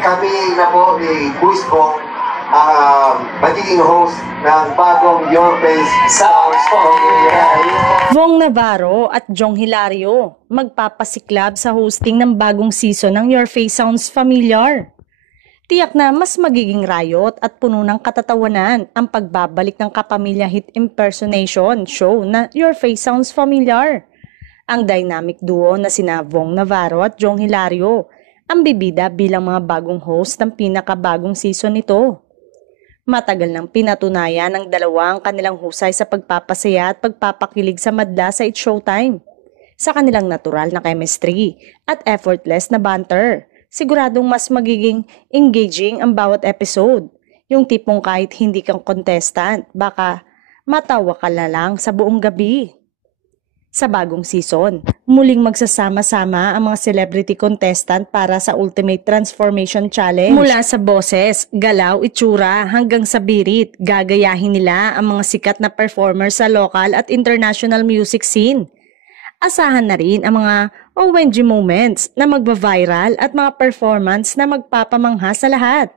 kami na po ni Kuis po magiging host ng bagong Your Face Sounds Familiar. Vong Navarro at Jong Hilario magpapasiklab sa hosting ng bagong season ng Your Face Sounds Familiar. Tiyak na mas magiging riot at puno ng katatawanan ang pagbabalik ng kapamilya hit impersonation show na Your Face Sounds Familiar. Ang dynamic duo na sina Vong Navarro at Jong Hilario ang bibida bilang mga bagong host ng pinakabagong season nito. Matagal nang pinatunayan ng dalawa ang kanilang husay sa pagpapasaya at pagpapakilig sa madla sa It's Showtime. Sa kanilang natural na chemistry at effortless na banter, siguradong mas magiging engaging ang bawat episode. Yung tipong kahit hindi kang contestant, baka matawa ka na lang sa buong gabi. Sa bagong season, muling magsasama-sama ang mga celebrity contestant para sa Ultimate Transformation Challenge. Mula sa boses, galaw, itsura hanggang sa birit, gagayahin nila ang mga sikat na performers sa local at international music scene. Asahan na rin ang mga OMG moments na magba-viral at mga performance na magpapamangha sa lahat.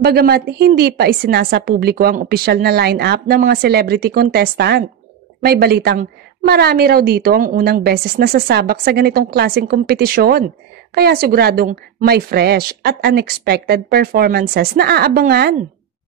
Bagamat hindi pa isinasa publiko ang opisyal na line-up ng mga celebrity contestant, may balitang marami raw dito ang unang beses na sasabak sa ganitong klaseng kompetisyon, kaya siguradong may fresh at unexpected performances na aabangan.